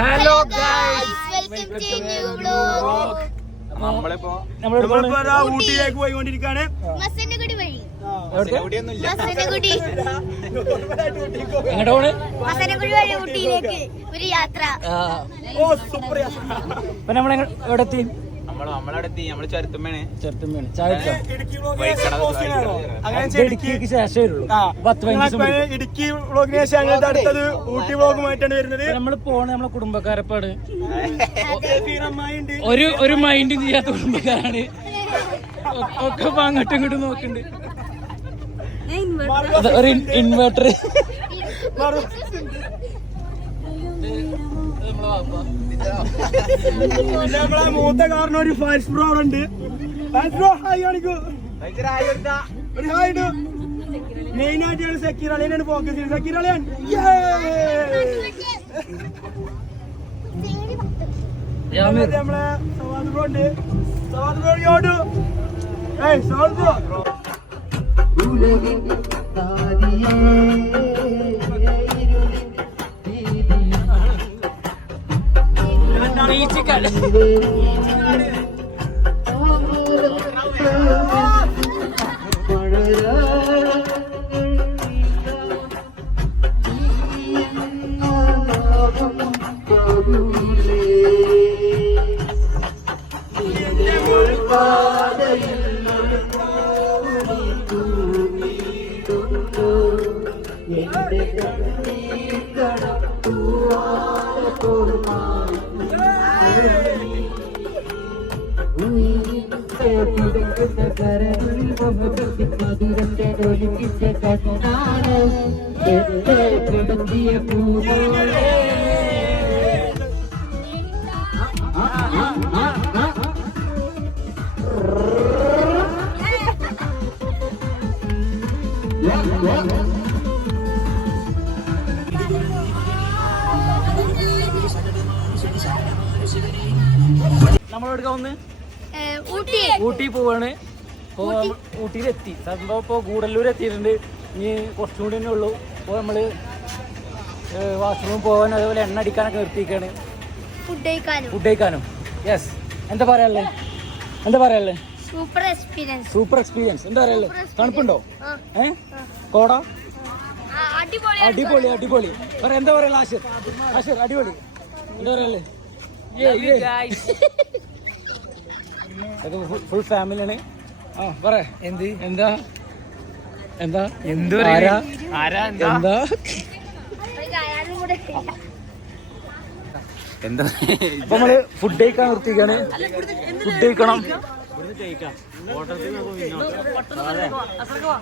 Hello guys, welcome to new vlog. നമ്മളിപ്പോ ഊട്ടിയിലേക്ക് പോയിക്കൊണ്ടിരിക്കാണ്. മസനഗുഡി വഴി. മസനഗുഡി വഴി ഊട്ടിയിലേക്ക് ഒരു യാത്ര. ഇപ്പൊ നമ്മളെ എവിടെ എത്തി? നമ്മള് ചെറുത്തുമ്മയാണ്. ചായ ഇടുക്കിക്ക് ശേഷം വരുള്ളൂ. 10-15 ഇടുക്കി വ്ലോഗിന് ശേഷം ഞങ്ങൾ അടുത്തത് ഊട്ടി വ്ലോഗുമായിട്ടാണ് വരുന്നത്. നമ്മള് പോണ നമ്മളെ കുടുംബക്കാരപ്പാട് ഒരു മൈൻഡും ചെയ്യാത്ത കുടുംബക്കാരാണ്. ഒക്കെ അങ്ങോട്ടും ഇങ്ങോട്ടും നോക്കുന്നുണ്ട്. ഒരു ഇൻവേർട്ടർ നമ്മളെ മൂത്ത കാരണം ഒരു ഫാൻസ് ബ്രോ അവിടെ ഉണ്ട്. ഫാൻസ് ബ്രോ ഹായ് കാണിക്കൂ. ഒരു ഹായ് ഇടൂ. മെയിൻ ആയിട്ടാണ് സക്കീർ അളിയാണ് ഫോക്കസ് ചെയ്യുന്നത്. സക്കീർ അളിയാൻ നമ്മളെ സവാദ് ബ്രോ ഉണ്ട്. സവാദ് ബ്രോ യോടു. സവാദ് ബ്രോ നമ്മളെടുക്കാൻ വന്ന് ഊട്ടി പോവാണ്. ഊട്ടിയിലെത്തി. സംഭവം ഇപ്പോൾ ഗൂഡല്ലൂർ എത്തിയിട്ടുണ്ട്. ഇനി കുറച്ചും കൂടി തന്നെ ഉള്ളൂ. അപ്പോൾ നമ്മള് വാഷ്റൂമിൽ പോകാൻ, അതേപോലെ എണ്ണ അടിക്കാനൊക്കെ നിർത്തിയിരിക്കുകയാണ്. ഫുഡ് കഴിക്കാനും. യെസ്, എന്താ പറയാനുള്ളത്? Super experience. എന്താ പറയാനുള്ളത്? തണുപ്പുണ്ടോ? കോട അടിപൊളി. എന്താ പറയാ ആശിർ അടിപൊളി. എന്താ പറയാനുള്ളത്? ഫുൾ ഫാമിലിയാണ്. പറ എന്താ ഇപ്പൊ നമ്മള് ഫുഡ് കഴിക്കാൻ നിർത്തിക്കാണ്. ഫുഡ് കഴിക്കണം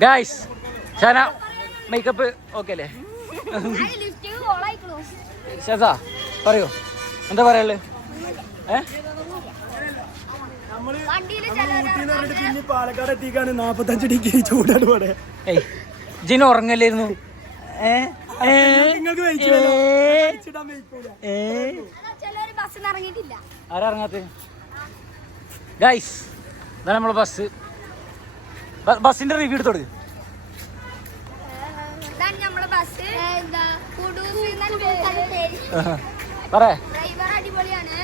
ഗൈസ്. ഷാന മേക്കപ്പ് ഓക്കെ അല്ലേ? ഷാസ പറയൂ, എന്താ പറയാനുള്ളത്? പിന്നെ പാലക്കാട് എത്തിക്കാണ്. 45 ഡിഗ്രി ചൂടാണ് ഇവിടെ. ജിന് ഉറങ്ങല്ലായിരുന്നു. ആരാ ഇറങ്ങാത്ത? ഗൈസ്, ഇതാണ് നമ്മളെ ബസ്. ബസ്സിന്റെ റിവ്യൂ എടുത്തോട്. പറ.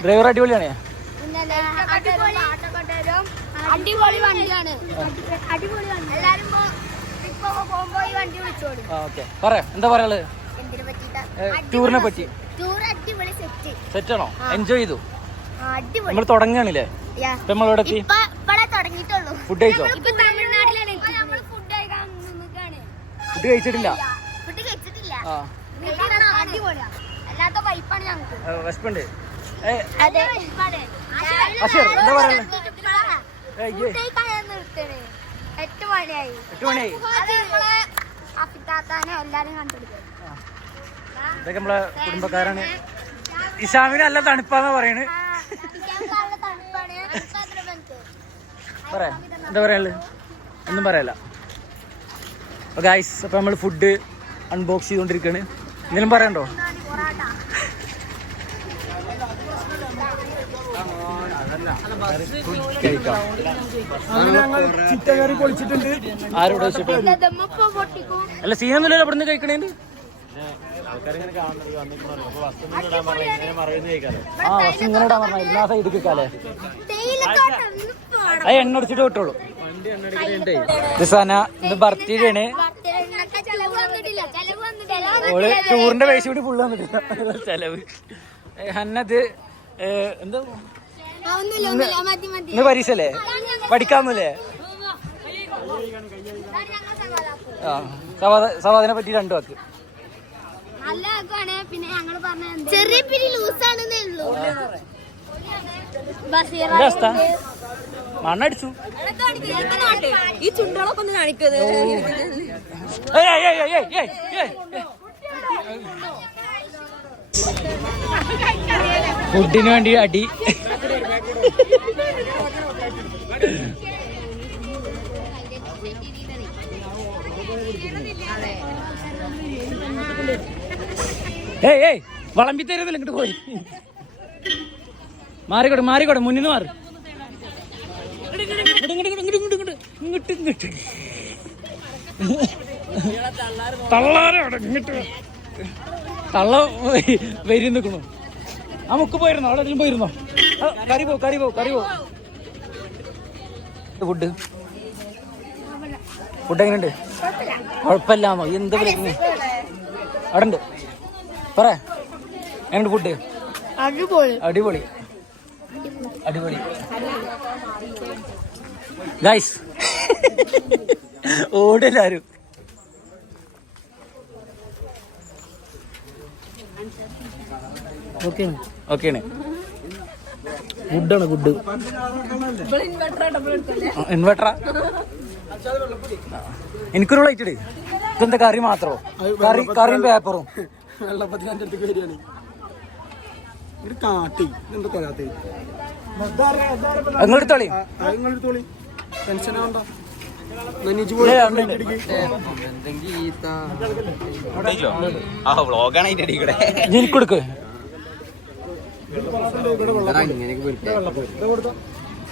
ഡ്രൈവർ അടിപൊളിയാണ്. അടിപൊളി വണ്ടിയാണ്. എല്ലാരും പറ, എന്താ പറയാനുള്ളത് ടൂറിനെ പറ്റി? സെറ്റാണോ? എൻജോയ് ചെയ്തു? നമ്മൾ തുടങ്ങുകയാണല്ലേ? നമ്മളിവിടെ ഫുഡ് കഴിച്ചോ? ഫുഡ് കഴിച്ചിട്ടില്ല. വിശപ്പുണ്ട്. അശീർ, എന്താ പറയുന്നത്? 8 മണിയായി. ഇതൊക്കെ നമ്മളെ കുടുംബക്കാരാണ്. ഇഷാമിന് നല്ല തണുപ്പാന്ന് പറയണ്. പറയാ, എന്താ പറയാനുള്ളത്? ഒന്നും പറയല്ല. അപ്പോൾ ഗൈസ്, അപ്പോൾ നമ്മൾ ഫുഡ് അൺബോക്സ് ചെയ്തുകൊണ്ടിരിക്കുകയാണ്. എന്തെങ്കിലും പറയണ്ടോ? ചിക്കൻ കറി പൊളിച്ചിട്ടുണ്ട്. ആരോട്? അല്ല, സീനൊന്നുമില്ലല്ലോ. ഇവിടെ നിന്ന് കഴിക്കണേന് ആ ബസ് ഇങ്ങനെ ഇടാൻ പറഞ്ഞ എല്ലാ സൈഡിൽ കിട്ടാലേ അത് എണ്ണ അടിച്ചിട്ട് വിട്ടോളൂ. ഇത് ബർത്ത്ഡേ ആണ്. ഓള് ടൂറിന്റെ പൈസ കൂടി ഫുള്ള് വന്നിട്ടില്ല ചെലവ്. ഹന്നത് എന്താ ഇന്ന് പരീക്ഷല്ലേ, പഠിക്കാന്നല്ലേ? ആ സവാദിനെ പറ്റി 2 വാക്ക്. ചെറിയ പിരി ലൂസാണെന്നേ ഉള്ളൂ. അവസ്ഥ മണ്ണടിച്ചു. ഈ ചുണ്ടോളൊക്കെ ഒന്ന് കാണിക്കുന്നത്. ഫുഡിന് വേണ്ടി അടി. ഏയ് വളമ്പി തരുന്നില്ല, ഇങ്ങോട്ട് പോയി. മാറിക്കോട്ടെ മുന്നിൽ നിന്ന് മാറി. ഇങ്ങോട്ട് തള്ളാരോടെ ഇങ്ങോട്ട് തള്ള വരി നിൽക്കണു. ആ മുക്ക് പോയിരുന്നോ? അവിടെ എന്തെങ്കിലും പോയിരുന്നോ? കറി പോ. ഫുഡ് എങ്ങനെയുണ്ട്? കുഴപ്പമില്ലാമോ? എന്താ വിളിക്കുന്നത്? അവിടെ ഉണ്ട്, പറ. എങ്ങനെയുണ്ട് ഫുഡ്? അടിപൊളി. ഗൈസ് ഓടെല്ലാരും. ഓക്കെയാണ്. ഗുഡാണ്. ഇൻവെർട്ടറാ? എനിക്കൊരു ലൈറ്റ് ഇട്. ഇതെന്താ കറി മാത്രമോ? കറിയും പേപ്പറും അങ്ങോട്ടോളി. എനിക്കൊടുക്ക്.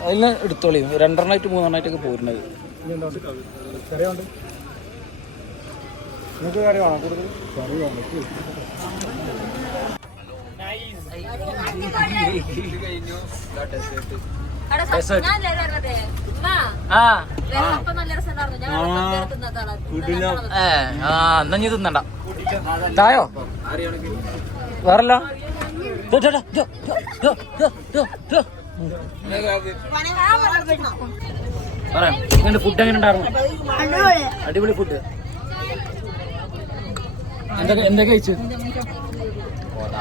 അതിന് എടുത്തോളി. 2 3 പോരുന്നത്. എന്നാ നീ തിന്നണ്ട. തായോ വേറല്ല. ഫുഡ് എങ്ങനെ ഉണ്ടായിരുന്നു? അടിപൊളി ഫുഡ്. എന്തൊക്കെ കഴിച്ചു?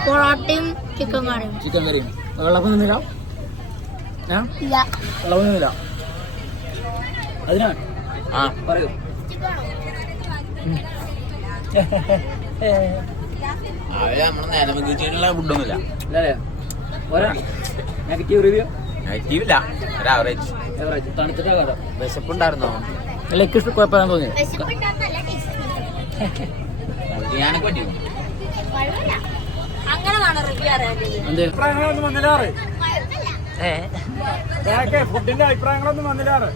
പൊറോട്ടയും ചിക്കൻ കറിയും. വെള്ളപ്പം നിന്നില്ല? വെള്ളപ്പം നിന്നില്ല. അതിനാ പറയൂ. ഫുഡൊന്നുമില്ല. Negative review? നെഗറ്റീവില്ല, ഒരു ആവറേജ്. തണുത്തിട്ടാ കേട്ടോ. വിശപ്പുണ്ടായിരുന്നോ? ലൈക്ക് കുഴപ്പമില്ലാന്ന് തോന്നി. ഞാനൊക്കെ പറ്റി. ഫുഡിന്റെ അഭിപ്രായങ്ങളൊന്നും വന്നില്ലാറ്.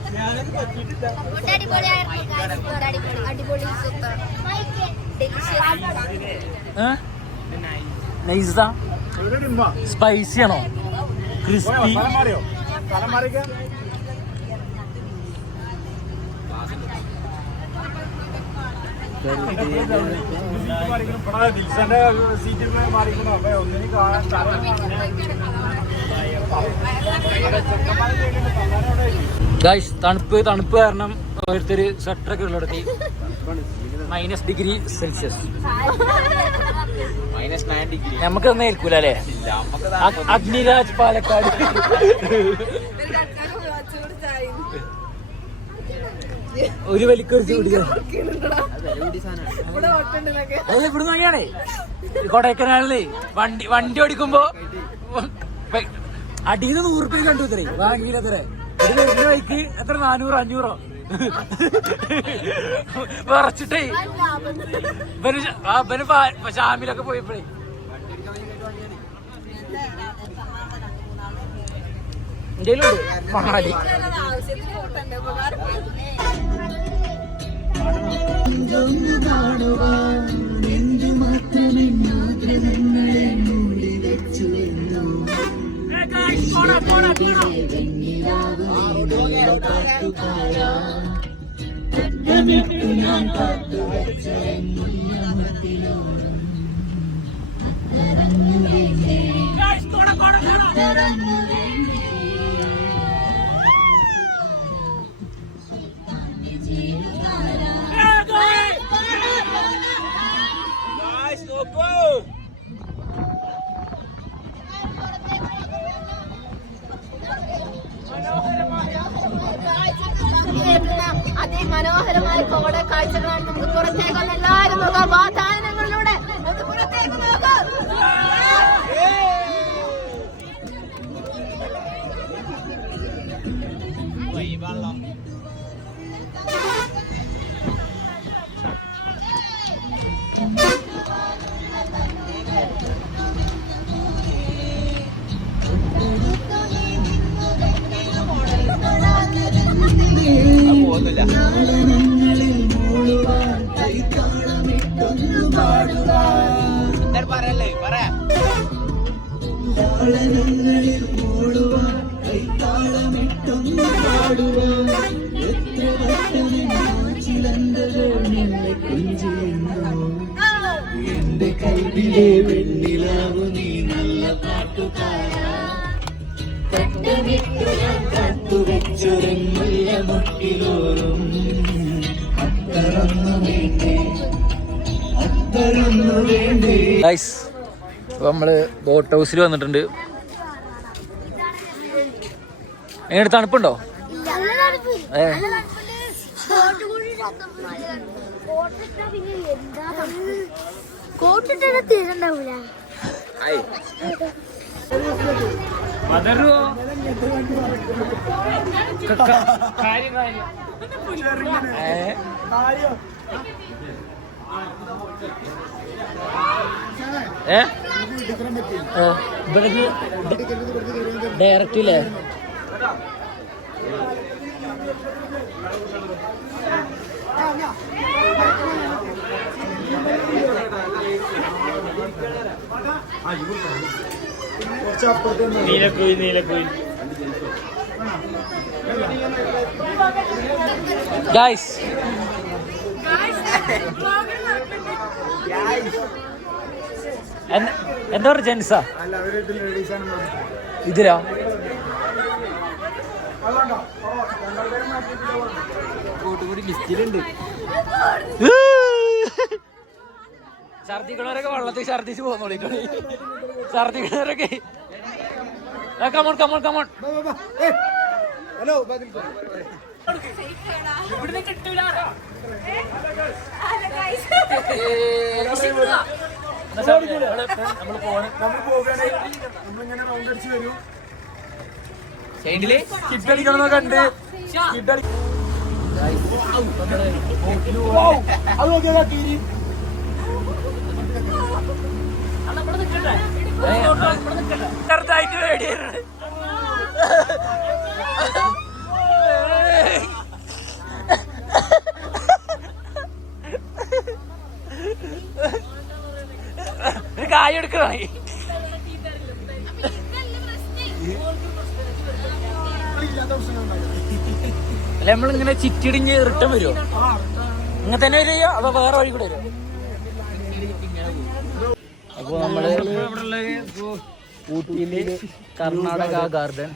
നൈസാ? സ്പൈസി ആണോ? ക്രിസ്പി? ഗൈസ് തണുപ്പ് കാരണം ഓരോരുത്തര് സ്വെറ്ററൊക്കെ ഉള്ളിടത്തി. -°C. -9°. നമുക്ക് ഒന്നും ഏൽക്കൂല അല്ലേ? അഗ്നിരാജ് പാലക്കാട്. ഒരു വലിക്കൊരു ചൂടിയ അത് ഇവിടെ നോക്കിയാണേ. കൊടൈക്കനാലില് വണ്ടി ഓടിക്കുമ്പോ അടിയിൽ 100 രൂപ കണ്ടു ഇത്രേ വാങ്ങിയില്ലത്രേ. ഒരു വരുന്ന വൈക്ക് എത്ര 400 500 വിറച്ചിട്ടേ. ഷാമിലൊക്കെ പോയപ്പോഴേ ഇന്ത്യയിലുണ്ട് മണാലി. കാണുവാൻ മാത്രമെന്ന് അതിമനോഹരമായ കോട കാഴ്ചകളാണ്. നമുക്ക് പുറത്തേക്ക് എല്ലാവരും നോക്കാം. വാതായനങ്ങളിലൂടെ ഒന്ന് പുറത്തേക്ക് നോക്കാം. പോകുന്നില്ല. എന്തായാലും പറയല്ലേ പറയാ. എന്റെ കൽവിലെ വെണ്ണിലാവു നീ നല്ല പാട്ടുകാരാ തട്ടുവിട്ടു ഞാൻ കാത്തുവെച്ചൊരെല്ല മുട്ടിലോറും അത്തറന്നു വേണ്ടേ അത്തറന്നു വേണ്ടേ. ഗൈസ് അപ്പോൾ നമ്മൾ ബോട്ട് ഹൗസിൽ വന്നിട്ടുണ്ട്. എങ്ങനെ തണുപ്പുണ്ടോ? കോട്ടിട്ട് തീരണ്ടാവൂല. ഡയറക്റ്റില്ലേ? നീലക്കുയിൽ ഗൈസ് എന്താ പറയുക ജെൻസാ ഇതിലാ ഛർദിക്കണവരൊക്കെ വെള്ളത്തിൽ ഛർദിച്ച് പോന്നോളിട്ടോ. ഛർദിക്കണവരൊക്കെ കമോൺ കമോൺ കമോൺ. ഹലോ നമ്മളിങ്ങനെ റൗണ്ട് അടിച്ച് വരും. കിട്ടടിക്കണമെന്നോ കണ്ട് അത് നോക്കിയാ കീരി ചെറുതായിട്ട് പേടിയായിരുന്നു. കായ എടുക്കണേ. അല്ല നമ്മളിങ്ങനെ ചിറ്റിടിഞ്ഞ് റിട്ടേൺ വരുമോ? ഇങ്ങനെ തന്നെ വരികയോ അതോ വേറെ വഴി കൂടെ വരുമോ? അപ്പോൾ നമ്മള് ഊട്ടിയില് കർണാടക ഗാർഡൻ.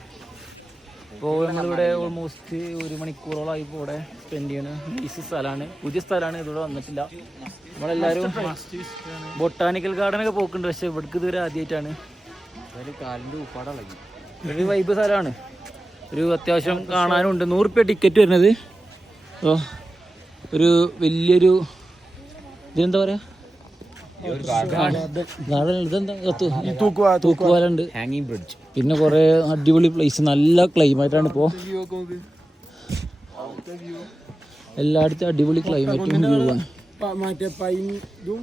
അപ്പോൾ നമ്മളിവിടെ ഓൾമോസ്റ്റ് 1 മണിക്കൂറോളായി ഇപ്പോൾ ഇവിടെ സ്പെൻഡ് ചെയ്യണം. നൈസ് സ്ഥലമാണ്, പുതിയ സ്ഥലമാണ്, ഇതിവിടെ വന്നിട്ടില്ല. നമ്മളെല്ലാവരും ബൊട്ടാനിക്കൽ ഗാർഡനൊക്കെ പോക്കുണ്ട്, പക്ഷെ ഇവിടേക്ക് ഇതുവരെ ആദ്യമായിട്ടാണ്. കാലിൻ്റെ ഉപ്പാടളകി ഒരു വൈബ് സ്ഥലമാണ്. ഒരു അത്യാവശ്യം കാണാനും ഉണ്ട്. 100 രൂപ ടിക്കറ്റ് വരുന്നത്. അപ്പോൾ ഒരു വലിയൊരു ഇതെന്താ പറയുക തൂക്കുപാലുണ്ട്, ഹാങ്ങിങ് ബ്രിഡ്ജ്, പിന്നെ കുറെ അടിപൊളി പ്ലേസ്, നല്ല ക്ലൈമറ്റ് ആണ്. ഇപ്പോൾ എല്ലായിടത്തും അടിപൊളി ക്ലൈമറ്റും വ്യൂ ആണ്. മറ്റേ പൈനും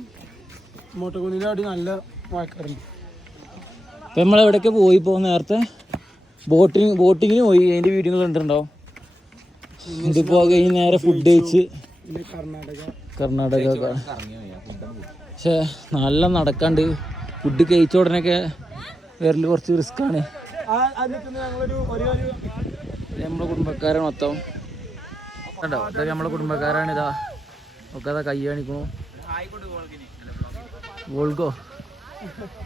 മോട്ടോകുന്നിൻ്റെ അവിടെ നല്ല മഴക്കാറുണ്ട്. ഇപ്പം നമ്മളെവിടെയൊക്കെ പോയി ഇപ്പോൾ നേരത്തെ ബോട്ടിങ്ങിന് പോയി, അതിൻ്റെ വീഡിയോകൾ കണ്ടിട്ടുണ്ടാവും. ഇതിപ്പോൾ കഴിഞ്ഞ് നേരെ ഫുഡ് കഴിച്ച് കർണാടക. പക്ഷേ നല്ല നടക്കാണ്ട്. ഫുഡ് കഴിച്ച ഉടനെയൊക്കെ വരൽ കുറച്ച് റിസ്ക് ആണ്. ഞങ്ങളൊരു നമ്മളെ കുടുംബക്കാരാണ് മൊത്തം കണ്ടോ. ഇതൊക്കെ നമ്മളെ കുടുംബക്കാരാണ്. ഇതാ ഒക്കെ അതാ കൈ കാണിക്കണു. വോൾഗോ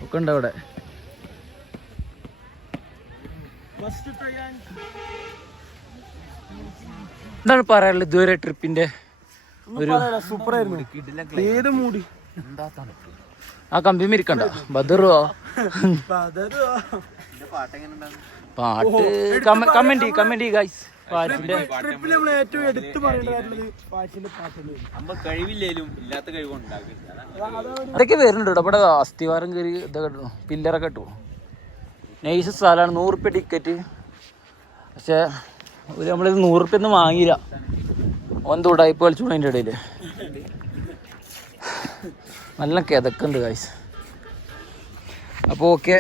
ഒക്കെ ഉണ്ട് അവിടെ. എന്താണ് പറയാനുള്ളത് ഇതുവരെ ട്രിപ്പിന്റെ ഒരു സൂപ്പറായിരുന്നു. ഏത് മൂടി ആ കമ്പി മിരിക്കണ്ട ബദറോ പാട്ട് കമന്റ് ഗൈസ്. പാട്ടിന്റെ ട്രിപ്പിൽ നമ്മൾ ഏറ്റവും എടുത്തു പറയേണ്ടതായിട്ടുള്ളത് പാച്ചിന്റെ പാട്ടുണ്ട്. നമ്മ കഴിവില്ലേലും ഇല്ലാത്ത കഴിവുണ്ടാകും. അതൊക്കെ വരുന്നുണ്ട് കേട്ടോ. ഇവിടെ അസ്ഥിവാരം കയറി ഇതൊക്കെ പില്ലറൊക്കെ ഇട്ടു. നൈസ് സ്ഥലമാണ്. 100 റുപ്യ ടിക്കറ്റ്. പക്ഷെ ഒരു നമ്മളിത് 100 റുപ്യ ഒന്നും വാങ്ങിയില്ല. ഓൻ ഉടായ്പ കളിച്ചു അതിൻ്റെ ഇടയിൽ. നല്ല കിതക്കുണ്ട് ഗൈസ്. അപ്പോൾ ഓക്കെ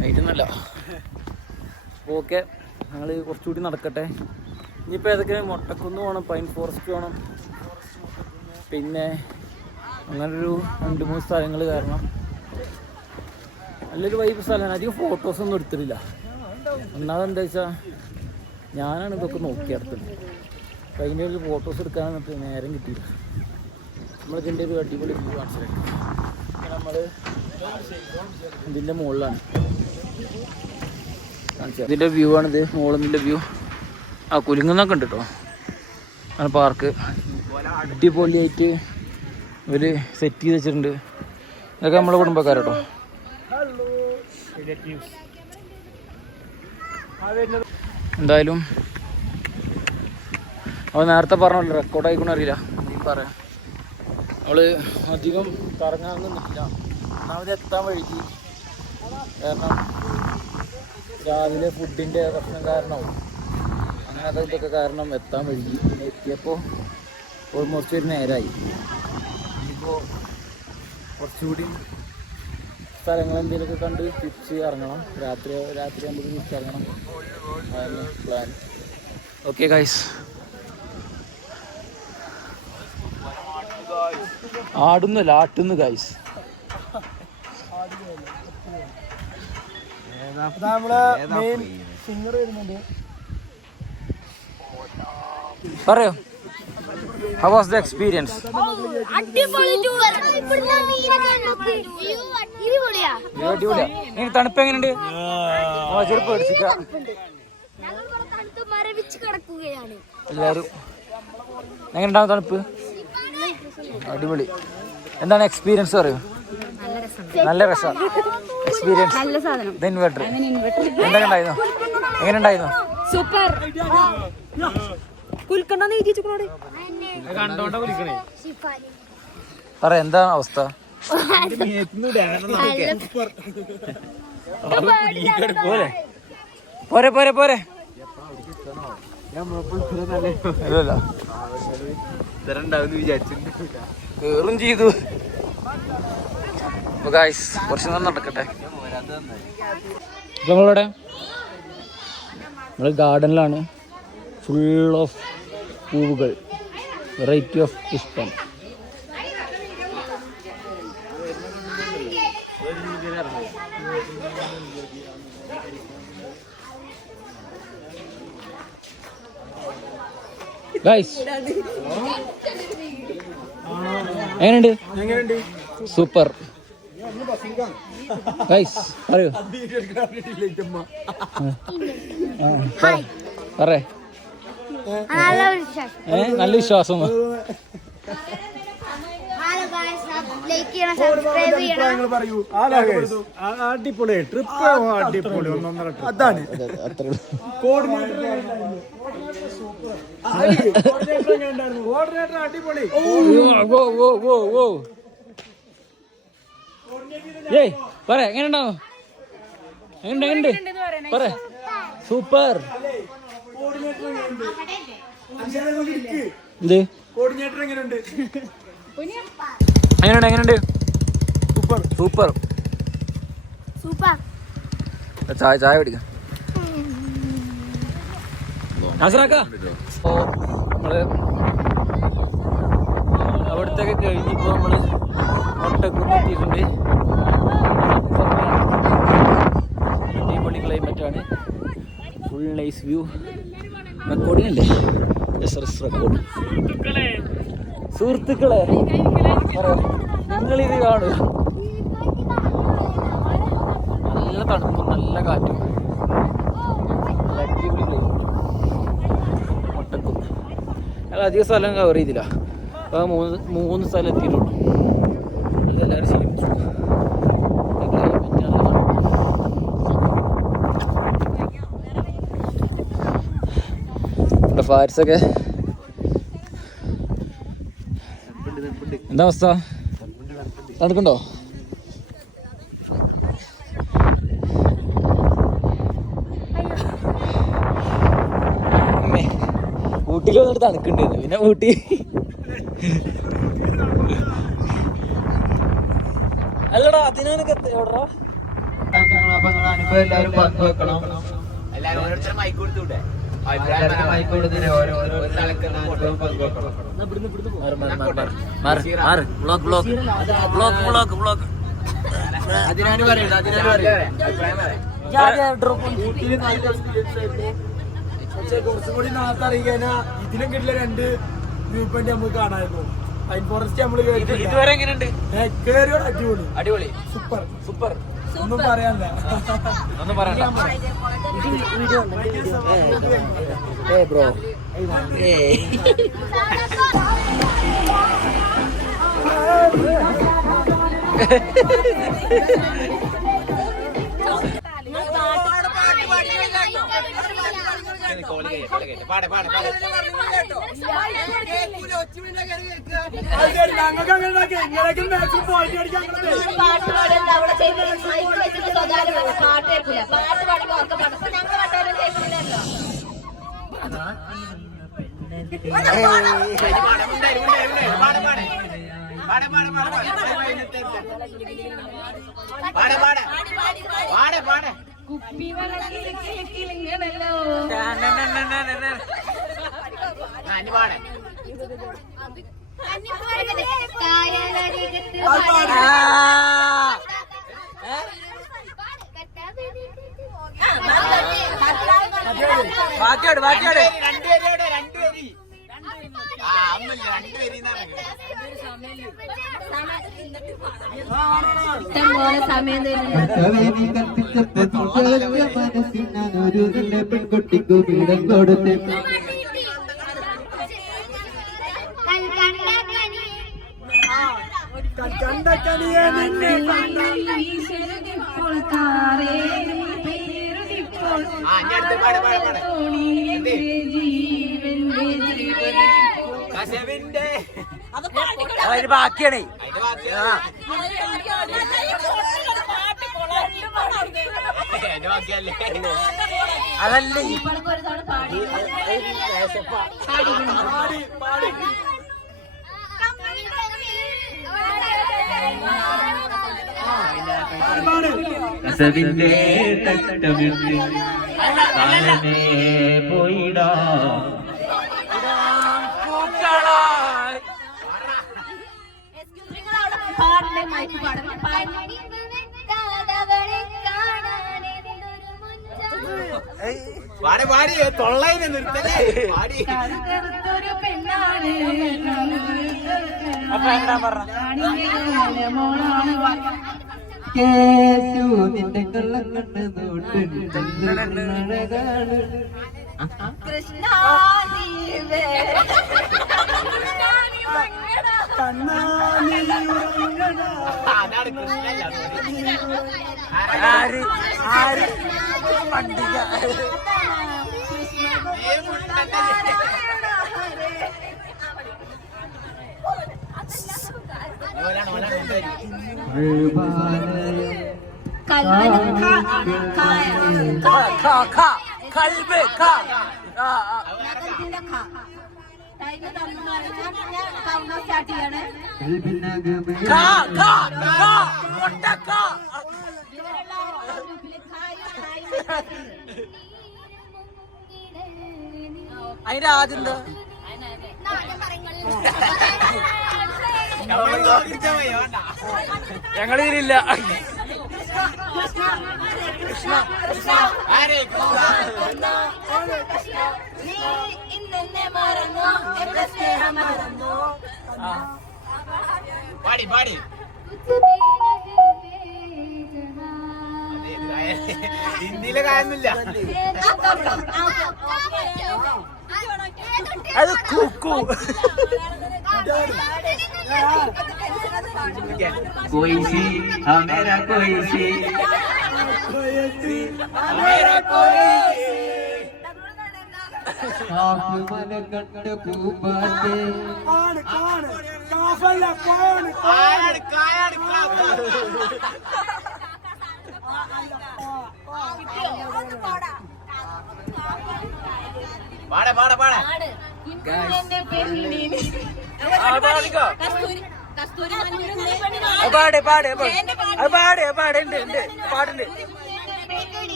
നൈറ്റൊന്നുമല്ല. അപ്പോൾ ഓക്കെ ഞങ്ങൾ കുറച്ചുകൂടി നടക്കട്ടെ. ഇനിയിപ്പോൾ ഏതൊക്കെ മൊട്ടക്കുന്ന് പോകണം, പൈൻ ഫോറസ്റ്റ് പോകണം, പിന്നെ അങ്ങനൊരു 2-3 സ്ഥലങ്ങൾ കാരണം നല്ലൊരു വൈബ് സ്ഥലമാണ്. അധികം ഫോട്ടോസൊന്നും എടുത്തിട്ടില്ല. ഒന്നാമത് എന്താ വെച്ചാൽ ഞാനാണ് ഇതൊക്കെ നോക്കിയെടുത്തത്. അപ്പോൾ അതിൻ്റെ ഒരു ഫോട്ടോസ് എടുക്കാനൊക്കെ നേരം കിട്ടിയില്ല. നമ്മളിതിൻ്റെ ഒരു അടിപൊളി വ്യൂ കാണിച്ചിട്ടുണ്ട്. നമ്മൾ ഇതിൻ്റെ മുകളിലാണ് കാണിച്ചത്. ഇതിൻ്റെ വ്യൂ ആണിത്, മുകളിൽ വ്യൂ. ആ കുലുങ്ങുന്നൊക്കെ ഉണ്ട് കേട്ടോ. ആണ് പാർക്ക്. അടിപൊളിയായിട്ട് ഇവർ സെറ്റ് ചെയ്ത് വെച്ചിട്ടുണ്ട്. ഇതൊക്കെ നമ്മളെ കുടുംബക്കാരട്ടോ. എന്തായാലും അവ നേരത്തെ പറഞ്ഞല്ലോ റെക്കോർഡായിക്കൊന്നും അറിയില്ല. നീ പറയാം. നമ്മൾ അധികം കറങ്ങാനൊന്നും നിന്നില്ല. ഒന്നാമത് എത്താൻ വഴുകി. കാരണം രാവിലെ ഫുഡിൻ്റെ പ്രശ്നം കാരണമാവും. അങ്ങനെ ഇതൊക്കെ കാരണം എത്താൻ വഴുകി. പിന്നെ എത്തിയപ്പോൾ ഓൾമോസ്റ്റ് ഒരു നേരമായി. ഇനിയിപ്പോൾ കുറച്ചുകൂടി സ്ഥലങ്ങൾ എന്തെങ്കിലുമൊക്കെ കണ്ട് തിരിച്ച് ഇറങ്ങണം. രാത്രി ആകുമ്പോൾ തിരിച്ച് ഇറങ്ങണം. അതാണ് പ്ലാൻ. Okay guys. ആടുന്നല്ല ആട്ടുന്നു ഗൈസ്. നമ്മളെ മെയിൻ സിംഗർ വരുന്നുണ്ട്. പറയോ ഹൗ വാസ് ദ എക്സ്പീരിയൻസ്? തണുപ്പ് എങ്ങനെയുണ്ട്? ചെറുപ്പം അടിച്ചിക്കാം എല്ലാവരും. എങ്ങനെയുണ്ടാവും തണുപ്പ്? അടിപൊളി. എന്താണ് എക്സ്പീരിയൻസ് പറയൂ? നല്ല രസം എക്സ്പീരിയൻസ്. ഇൻവെർട്ടർ എന്തൊക്കെ ഉണ്ടായിരുന്നു? എങ്ങനെ ഉണ്ടായിരുന്നു? സൂപ്പർ. പറ എന്താ അവസ്ഥ? പോരെ പോരെ പോരെ കേറും ചെയ്തു. കുറച്ച് നേരം നടക്കട്ടെ. നമ്മളിവിടെ നമ്മൾ ഗാർഡനിലാണ്. ഫുൾ ഓഫ് പൂവുകൾ, വെറൈറ്റി ഓഫ് പുഷ്പം. എങ്ങനെയുണ്ട്? Super guys. പറയൂ പറ. നല്ല വിശ്വാസം. അടിപൊളി ട്രിപ്പ്. അടിപൊളി അതാണ് കോർഡിനേറ്റർ. അടിപൊളി. ഏയ് പറ എങ്ങനെയുണ്ടാവും? എങ്ങനെയുണ്ട് പറ. സൂപ്പർ. ഇത് കോർഡിനേറ്റർ എങ്ങനെയുണ്ട്? എങ്ങനെയുണ്ട്? Super super super. ചായ പിടിക്കാം. നമ്മള് അവിടത്തൊക്കെ കഴിഞ്ഞിപ്പോ നമ്മള് ഒട്ടക്കുന്ന് എത്തിയിട്ടുണ്ട്. Nice view. റെക്കോർഡിംഗ് അല്ലേ? റെക്കോർഡ്. സുഹൃത്തുക്കളെ നിങ്ങളിത് കാണുക. നല്ല തണുപ്പും നല്ല കാറ്റും മൊട്ടക്കും. ഞങ്ങൾ അധികം സ്ഥലം കവർ ചെയ്തില്ല. അപ്പോൾ മൂന്ന് സ്ഥലം എത്തിയിട്ടുള്ളൂ. അതെല്ലാവരും ശീലിപ്പിച്ചു. ഇവിടെ ഫാരിസൊക്കെ എന്താ അവസ്ഥ? തണുക്കുണ്ടോ? ഊട്ടിയിൽ വന്നിട്ട് തണുക്കുണ്ടായിരുന്നു. പിന്നെ ഊട്ടി അല്ലടാ അതിനൊക്കെ എവിടാ അനുഭവം എല്ലാവരും പങ്കുവെക്കണം. എല്ലാവരും ഓരോരുത്തരും മൈക്ക് കൊടുത്തൂടെ? മൈക്ക് കൊടുത്തിട്ട് ഓരോ സ്ഥലക്കുന്ന അനുഭവം പങ്കുവെക്കണം. അതിനാണ് പറയുന്നത്. ഊട്ടിയിൽ നല്ല എക്സ്പീരിയൻസ് ആയിരുന്നു. പക്ഷെ കുറച്ചും കൂടി നാളത്തെ അറിയിക്കാനാ ഇതിലും കിട്ടില്ല 2 വ്യൂ പോയിന്റ് നമുക്ക് കാണാമായിരുന്നു. പൈൻ ഫോറസ്റ്റ് നമ്മള് ഇതുവരെ എങ്ങനെയുണ്ട്? കേറിയോട് അടിപൊളി അടിപൊളി സൂപ്പർ സൂപ്പർ. ഒന്നും പറയാനില്ല. ഒന്നും പറയണ്ട. ബ്രോ ഞങ്ങൾക്ക് അങ്ങനെ ഇങ്ങളേക്കും മാക്സിമം പോയിന്റ് അടിക്കാൻ പാട്ട് പാടുന്നത് അവിടെ ചെയ്ത് മൈക്ക് വെച്ചിട്ട് സ്വകാര്യമായി പാട്ട് കേൾക്കില്ല. പാട്ട് പാടുമ്പോൾ അവർക്ക് പാടും. ഞങ്ങൾ പാട്ടാലും കേൾക്കില്ലല്ലോ. ബാക്കിയോട് ബാക്കിയോട് സമയം മനസ്സിനൊരു പെൺകുട്ടിക്കു പീഠം കൊടുത്ത് അതിന് ബാക്കിയാണേ. അതല്ലേ കസവിന്റെ തട്ടമിട്ട് കാലമേ പോയിടാ പാടല്ലേ മൈക്ക് പാടും. കറുകറുത്തൊരു പെണ്ണാണ് അപ്പൊ എന്താ പറഞ്ഞ മോളാണ് കേസു നിന്റെ കള്ളം കണ്ട് നോട്ടഴകാണ് കൃഷ്ണ ആര് ആര് പണ്ടിക കൽബ് സ്റ്റാർട്ട് ചെയ്യണേ. അതിന്റെ ആദ്യം എന്താ? ഞങ്ങളിതിലില്ല. നീ ഇന്നെ മറന്നോ എന്റെ സ്നേഹം മറന്നോ പാടി പാടി ഹിന്ദിയിലെ കാര്യമൊന്നുമില്ല. അത് കുക്കു कोई सी हाँ मेरा कोई सी ആഹ് മന കണ്ട പൂമ്പാറ്റേ ആണ് കാഫല്ല കോണ് കായാണ്, കായാണ്, കാ. പാടെ പാടെ പാടെ എന്റെ പെണ്ണിന് കസ്തൂരി കസ്തൂരി പാട് പാട് പാട് പാട് ഉണ്ട് ഉണ്ട് പാടുണ്ട്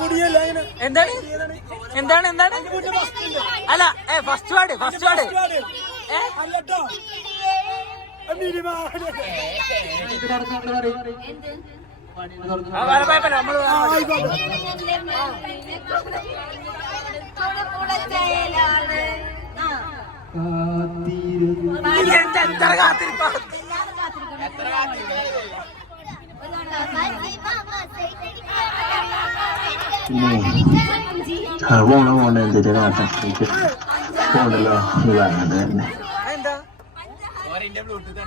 കുടിയല്ല അതിന് എന്താണ് എന്താണ് എന്താണ് അല്ല ഫസ്റ്റ് പാട് ഫസ്റ്റ് പാട് അല്ലട്ടോ നമ്മള് എത്ര കാത്തിരിപ്പാ പോണ എന്തിന്റെ കാട്ടം എനിക്ക് പോണല്ലോ ഇത് പറഞ്ഞത് തന്നെ എന്താ ഓരോ ബ്ലൂടൂത്ത്